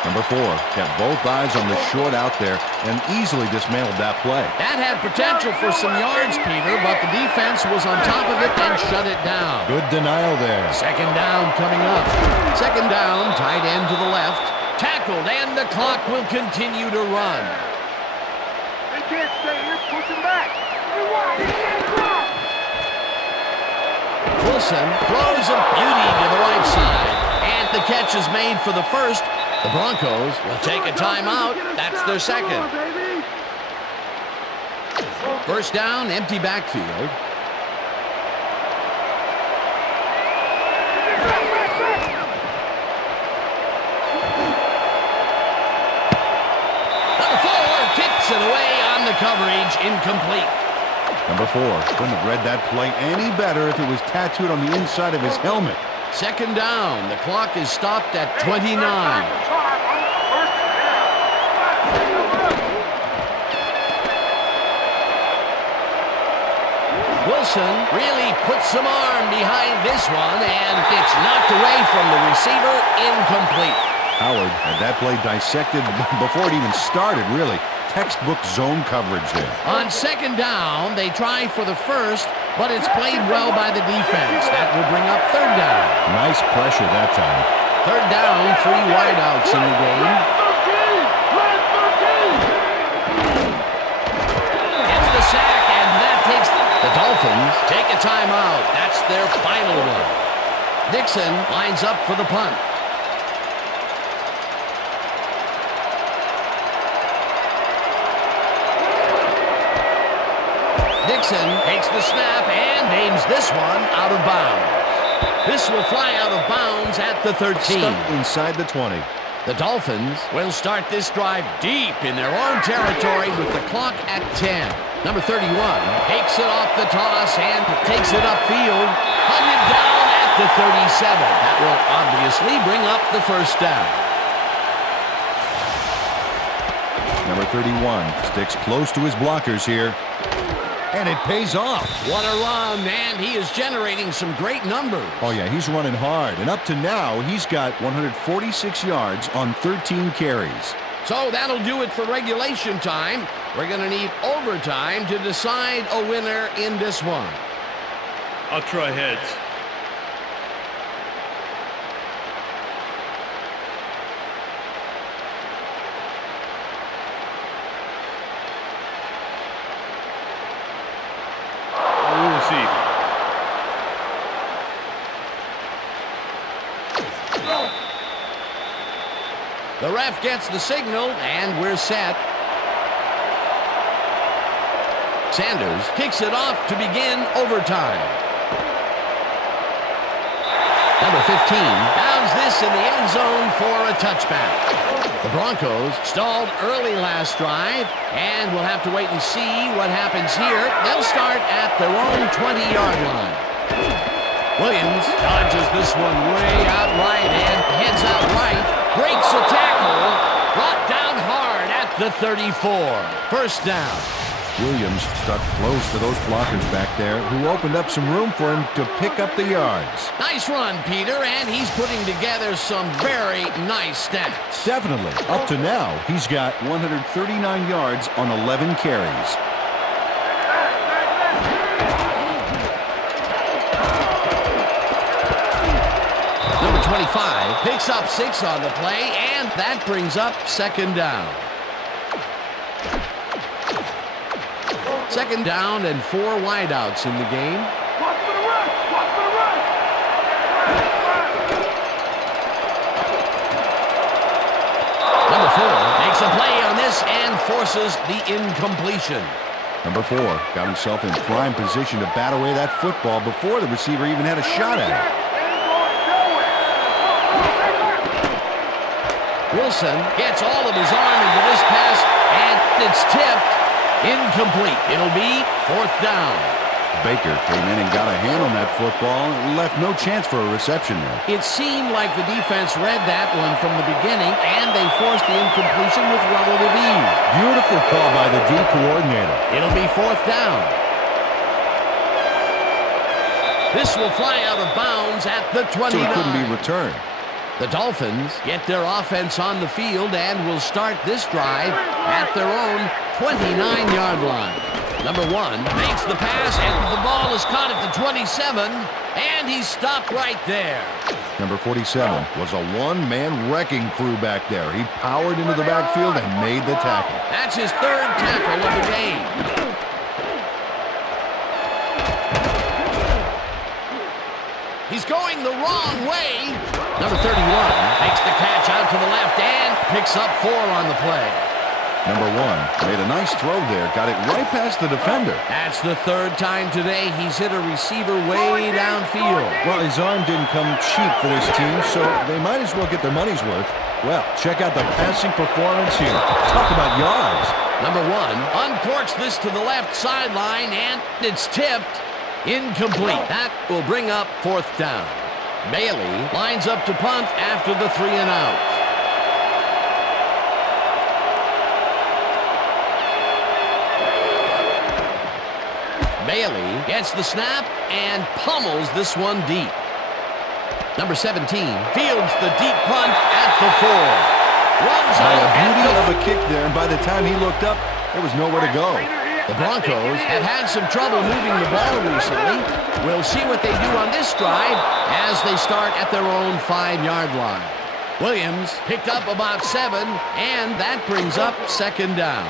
Number 4 got both eyes on the short out there and easily dismantled that play. That had potential for some yards, Peter, but the defense was on top of it and shut it down. Good denial there. Second down coming up. Second down, tight end to the left. Tackled, and the clock will continue to run. They can't stay here. Push them back. Wilson throws a beauty to the right side. And the catch is made for the first. The Broncos will take a timeout. That's their second. First down, empty backfield. Number 4 kicks it away on the coverage, incomplete. Number 4 couldn't have read that play any better if it was tattooed on the inside of his helmet. Second down. The clock is stopped at 29. Wilson really puts some arm behind this one, and it's knocked away from the receiver, incomplete. Howard had that play dissected before it even started, really. Textbook zone coverage there. On second down, they try for the first, but it's played well by the defense. That will bring up third down. Nice pressure that time. Third down, 3 wideouts in the game. It's the sack, and that takes the Dolphins take a timeout. That's their final one. Dixon lines up for the punt. Dixon takes the snap and aims this one out of bounds. This will fly out of bounds at the 13. Stuck inside the 20. The Dolphins will start this drive deep in their own territory with the clock at 10. Number 31 takes it off the toss and takes it upfield. Hunted down at the 37. That will obviously bring up the first down. Number 31 sticks close to his blockers here. And it pays off. What a run, and he is generating some great numbers. Oh, yeah, he's running hard. And up to now, he's got 146 yards on 13 carries. So that'll do it for regulation time. We're going to need overtime to decide a winner in this one. I'll try heads. The ref gets the signal, and we're set. Sanders kicks it off to begin overtime. Number 15 downs this in the end zone for a touchback. The Broncos stalled early last drive, and we'll have to wait and see what happens here. They'll start at their own 20-yard line. Williams dodges this one way out right and heads out right. Breaks a tackle, brought down hard at the 34. First down. Williams stuck close to those blockers back there, who opened up some room for him to pick up the yards. Nice run, Peter, and he's putting together some very nice stats. Definitely. Up to now, he's got 139 yards on 11 carries. Number 25 picks up 6 on the play, and that brings up second down. Second down and 4 wideouts in the game. Watch for the run! Watch for the run! Number 4 makes a play on this and forces the incompletion. Number 4 got himself in prime position to bat away that football before the receiver even had a shot at it. Wilson gets all of his arm into this pass, and it's tipped. Incomplete. It'll be fourth down. Baker came in and got a hand on that football and left no chance for a reception there. It seemed like the defense read that one from the beginning, and they forced the incompletion with relative ease. Beautiful call by the D coordinator. It'll be fourth down. This will fly out of bounds at the 29. So it couldn't be returned. The Dolphins get their offense on the field and will start this drive at their own 29-yard line. Number 1 makes the pass, and the ball is caught at the 27, and he's stopped right there. Number 47 was a one-man wrecking crew back there. He powered into the backfield and made the tackle. That's his third tackle of the game. He's going the wrong way. Number 31 makes the catch out to the left and picks up 4 on the play. Number 1 made a nice throw there, got it right past the defender. That's the third time today he's hit a receiver way downfield. Well, his arm didn't come cheap for this team, so they might as well get their money's worth. Well, check out the passing performance here. Talk about yards. Number 1 uncorks this to the left sideline, and it's tipped. Incomplete. That will bring up 4th down. Bailey lines up to punt after the 3 and out. Bailey gets the snap and pummels this one deep. Number 17 fields the deep punt at the 4. Runs out A beauty at of a kick there, and by the time he looked up, there was nowhere to go. The Broncos have had some trouble moving the ball recently. We'll see what they do on this drive as they start at their own 5-yard line. Williams picked up about 7, and that brings up 2nd down.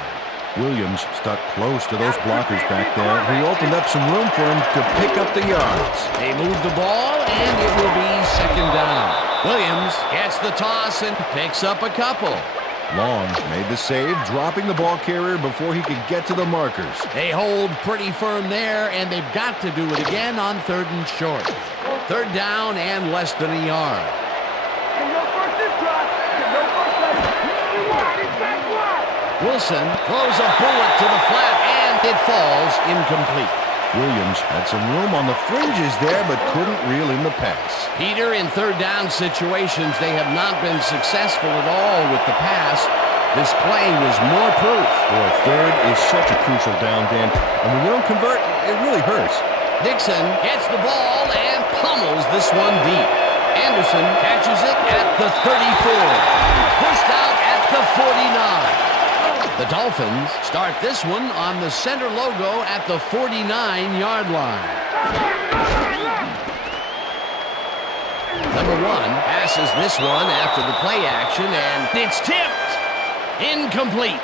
Williams stuck close to those blockers back there. He opened up some room for him to pick up the yards. They move the ball, and it will be 2nd down. Williams gets the toss and picks up a couple. Long made the save, dropping the ball carrier before he could get to the markers. They hold pretty firm there, and they've got to do it again on 3rd and short. 3rd down and less than a yard. Wilson throws a bullet to the flat, and it falls incomplete. Williams had some room on the fringes there, but couldn't reel in the pass. Peter, in 3rd down situations, they have not been successful at all with the pass. This play was more proof. Boy, 3rd is such a crucial down, Dan. And when you don't convert, it really hurts. Dixon gets the ball and pummels this one deep. Anderson catches it at the 34. Pushed out at the 49. The Dolphins start this one on the center logo at the 49-yard line. Number 1 passes this one after the play action, and it's tipped. Incomplete.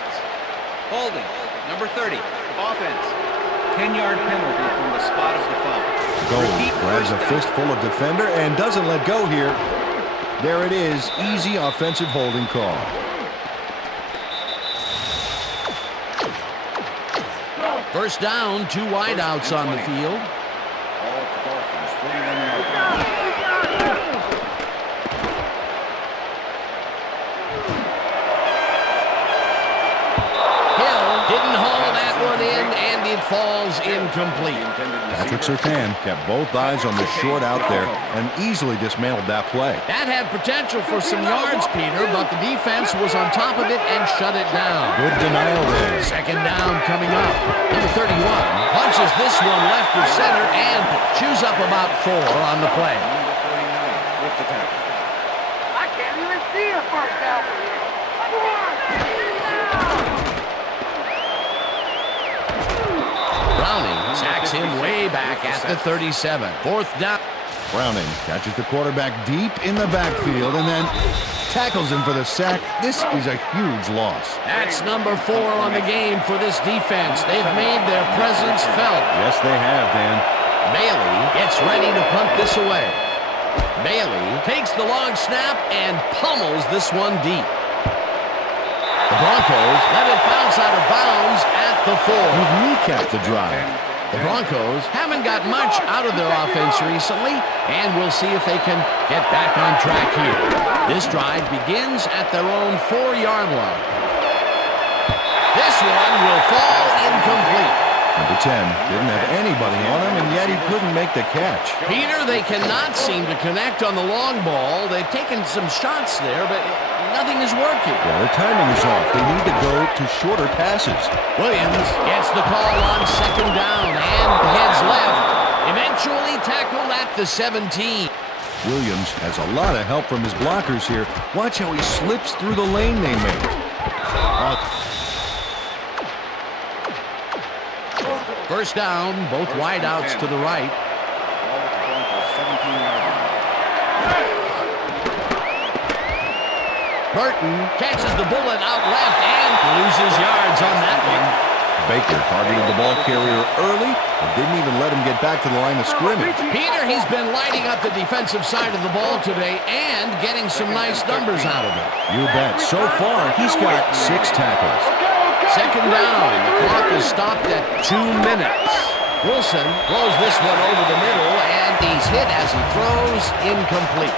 Holding. Number 30. Offense. 10-yard penalty from the spot of the foul. Gold grabs a fistful of defender and doesn't let go here. There it is. Easy offensive holding call. First down, 2 wideouts on the field. All at the Dolphins, 41-yard line. Hill didn't haul that one in, and it falls incomplete. Patrick Surtain kept both eyes on the short out there and easily dismantled that play. That had potential for some yards, Peter, but the defense was on top of it and shut it down. Good denial there. 2nd down coming up. Number 31 punches this one left of center and chews up about 4 on the play. Number 49 with the tackle. I can't even see a 1st down from here. Browning sacks him way back at the 37. 4th down. Browning catches the quarterback deep in the backfield and then tackles him for the sack. This is a huge loss. That's number 4 on the game for this defense. They've made their presence felt. Yes, they have, Dan. Bailey gets ready to punt this away. Bailey takes the long snap and pummels this one deep. The Broncos let it bounce out of bounds at the 4. He kneecapped the drive. The Broncos haven't got much out of their offense recently, and we'll see if they can get back on track here. This drive begins at their own 4-yard line. This one will fall incomplete. Number 10 didn't have anybody on him, and yet he couldn't make the catch. Peter, they cannot seem to connect on the long ball. They've taken some shots there, but nothing is working. Yeah, their timing is off. They need to go to shorter passes. Williams gets the call on 2nd down and heads left. Eventually tackled at the 17. Williams has a lot of help from his blockers here. Watch how he slips through the lane they made. First down, both wideouts to the right. Ball at the Broncos 17-yard line. Burton catches the bullet out left and loses yards on that one. Baker targeted the ball carrier early and didn't even let him get back to the line of scrimmage. Peter, he's been lighting up the defensive side of the ball today and getting some nice numbers out of it. You bet. So far, he's got 6 tackles. Second down. The clock is stopped at 2 minutes. Wilson throws this one over the middle, and he's hit as he throws, incomplete.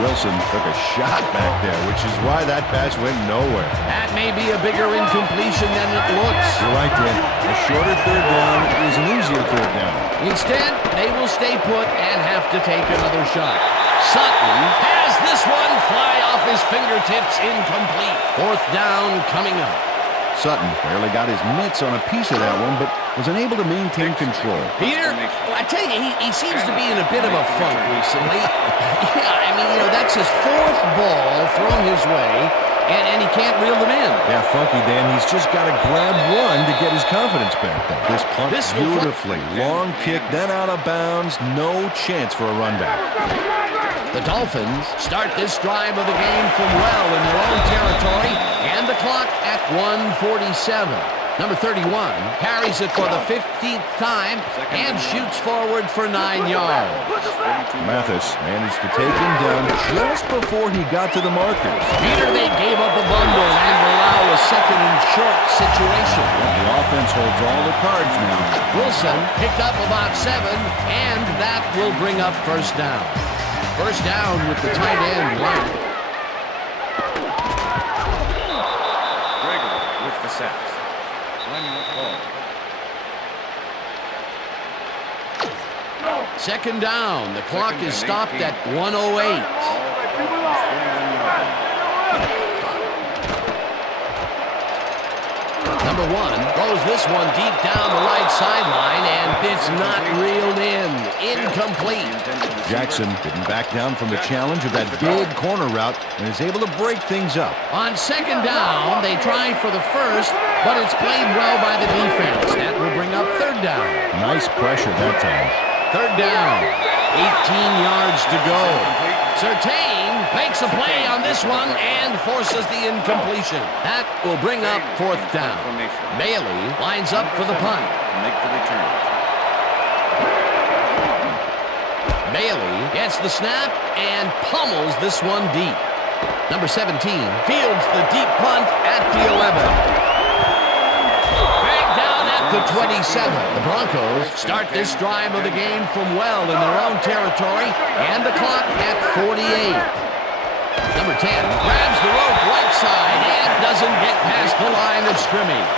Wilson took a shot back there, which is why that pass went nowhere. That may be a bigger incompletion than it looks. You're right, Dan. A shorter third down is an easier third down. Instead, they will stay put and have to take another shot. Sutton has this one fly off his fingertips, incomplete. Fourth down coming up. Sutton barely got his mitts on a piece of that one, but was unable to maintain control. Peter, I tell you, he seems to be in a bit of a funk recently. Yeah, I mean, that's his 4th ball thrown his way, and he can't reel them in. Yeah, funky, Dan. He's just got to grab one to get his confidence back. This punt beautifully. Long kick, then out of bounds. No chance for a run back. The Dolphins start this drive of the game from well in their own territory, and the clock at 1:47. Number 31 carries it for the 15th time and shoots forward for 9 yards. Mathis managed to take him down just before he got to the markers. Peter, they gave up a bundle and allow a second and short situation. The offense holds all the cards now. Wilson picked up about 7, and that will bring up first down. First down with the tight end line. Gregory with the sacks. Lineman up ball. Second down. The clock is stopped at 1:08. Number 1 throws this one deep down the right sideline, and it's not reeled in. Incomplete. Jackson didn't back down from the challenge of that big corner route and is able to break things up. On second down, they try for the first, but it's played well by the defense. That will bring up third down. Nice pressure that time. Third down, 18 yards to go. Surtain makes a play on this one and forces the incompletion. That will bring up fourth down. Bailey lines up for the punt. Make the return. Bailey gets the snap and pummels this one deep. Number 17 fields the deep punt at the 11. The 27. The Broncos start this drive of the game from well in their own territory, and the clock at 48. Number 10 grabs the rope right side and doesn't get past the line of scrimmage.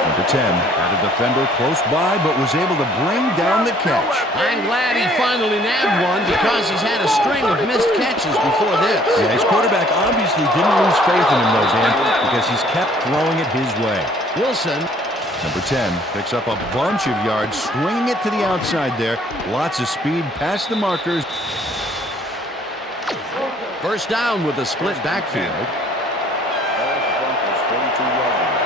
Number 10 had a defender close by, but was able to bring down the catch. I'm glad he finally nabbed one because he's had a string of missed catches before this. Yeah, his quarterback obviously didn't lose faith in him, though, Dan, because he's kept throwing it his way. Wilson. Number 10 picks up a bunch of yards, swinging it to the outside there. Lots of speed past the markers. First down with a split backfield. Ball at the Broncos 42-yard line.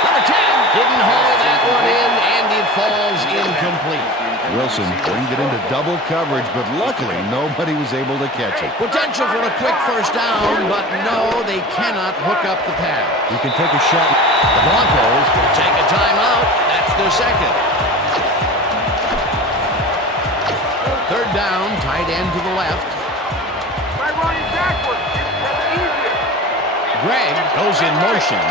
Number 10 didn't haul that one in, and it falls incomplete. Wilson bringed it into double coverage, but luckily nobody was able to catch it. Potential for a quick first down, but no, they cannot hook up the pass. You can take a shot. The Broncos will take a timeout. That's their second. Third down, tight end to the left. Try running backwards. That's easier. Greg goes in motion.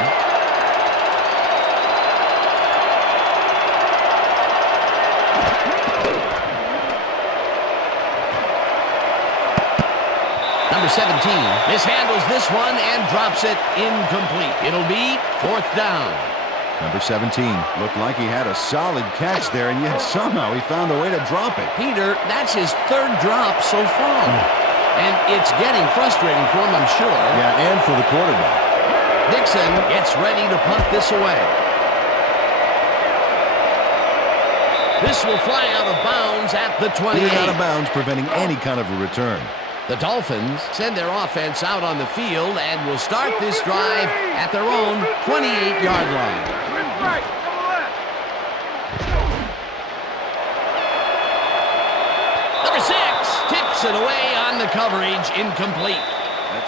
Number 17 mishandles this one and drops it incomplete. It'll be fourth down. Number 17 looked like he had a solid catch there, and yet somehow he found a way to drop it. Peter, that's his third drop so far. And it's getting frustrating for him, I'm sure. Yeah, and for the quarterback. Dixon gets ready to punt this away. This will fly out of bounds at the 28. Out of bounds, preventing any kind of a return. The Dolphins send their offense out on the field and will start this drive at their own 28-yard line. Right, double left. Number 6 tips it away on the coverage, incomplete.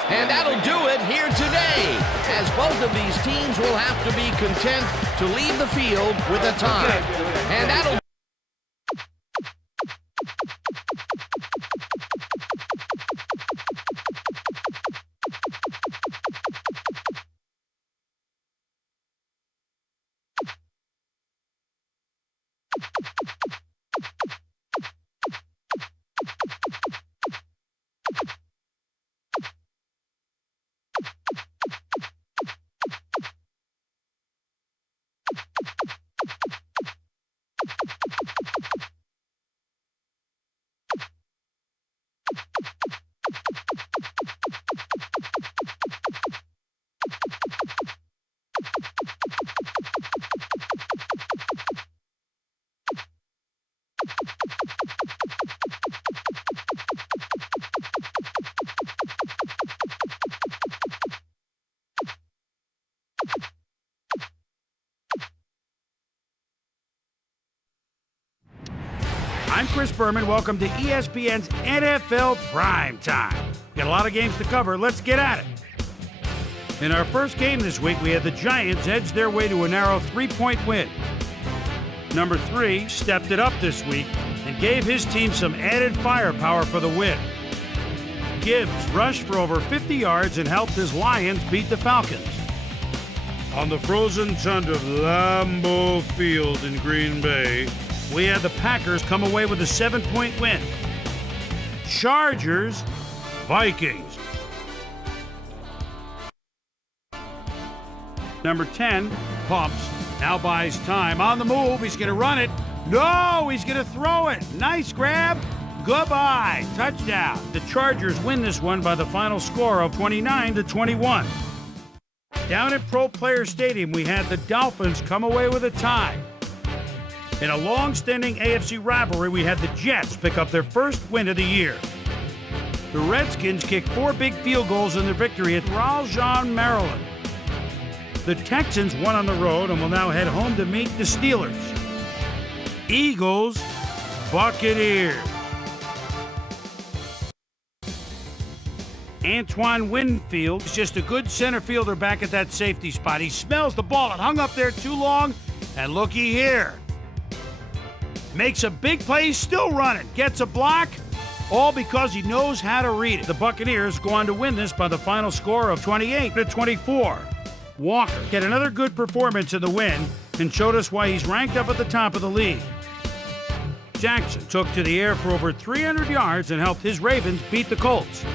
And that'll do it here today, as both of these teams will have to be content to leave the field with a tie. And that'll I'm Chris Berman. Welcome to ESPN's NFL Prime Time. Got a lot of games to cover. Let's get at it. In our first game this week, we had the Giants edge their way to a narrow 3-point win. Number 3 stepped it up this week and gave his team some added firepower for the win. Gibbs rushed for over 50 yards and helped his Lions beat the Falcons. On the frozen tundra of Lambeau Field in Green Bay, we had the Packers come away with a 7-point win. Chargers, Vikings. Number 10, Pumps, now buys time. On the move, he's going to run it. No, he's going to throw it. Nice grab. Goodbye. Touchdown. The Chargers win this one by the final score of 29-21. Down at Pro Player Stadium, we had the Dolphins come away with a tie. In a long-standing AFC rivalry, we had the Jets pick up their first win of the year. The Redskins kicked 4 big field goals in their victory at Raleigh, Maryland. The Texans won on the road and will now head home to meet the Steelers. Eagles, Buccaneers. Antoine Winfield is just a good center fielder back at that safety spot. He smells the ball. It hung up there too long, and looky here. Makes a big play, he's still running. Gets a block, all because he knows how to read it. The Buccaneers go on to win this by the final score of 28-24. Walker get another good performance in the win and showed us why he's ranked up at the top of the league. Jackson took to the air for over 300 yards and helped his Ravens beat the Colts.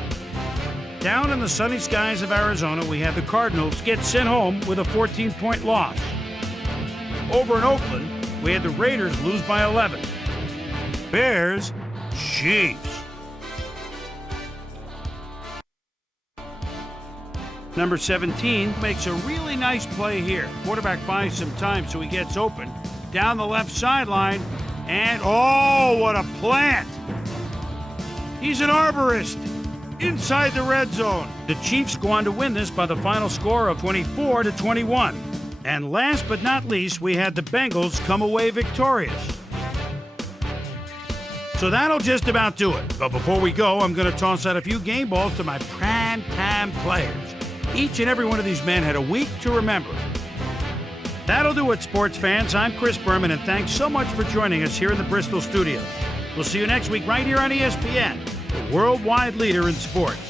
Down in the sunny skies of Arizona, we had the Cardinals get sent home with a 14-point loss. Over in Oakland, we had the Raiders lose by 11. Bears, Chiefs. Number 17 makes a really nice play here. Quarterback buys some time, so he gets open. Down the left sideline, and oh, what a plant! He's an arborist inside the red zone. The Chiefs go on to win this by the final score of 24-21. And last but not least, we had the Bengals come away victorious. So that'll just about do it. But before we go, I'm going to toss out a few game balls to my prime-time players. Each and every one of these men had a week to remember. That'll do it, sports fans. I'm Chris Berman, and thanks so much for joining us here in the Bristol studios. We'll see you next week right here on ESPN, the worldwide leader in sports.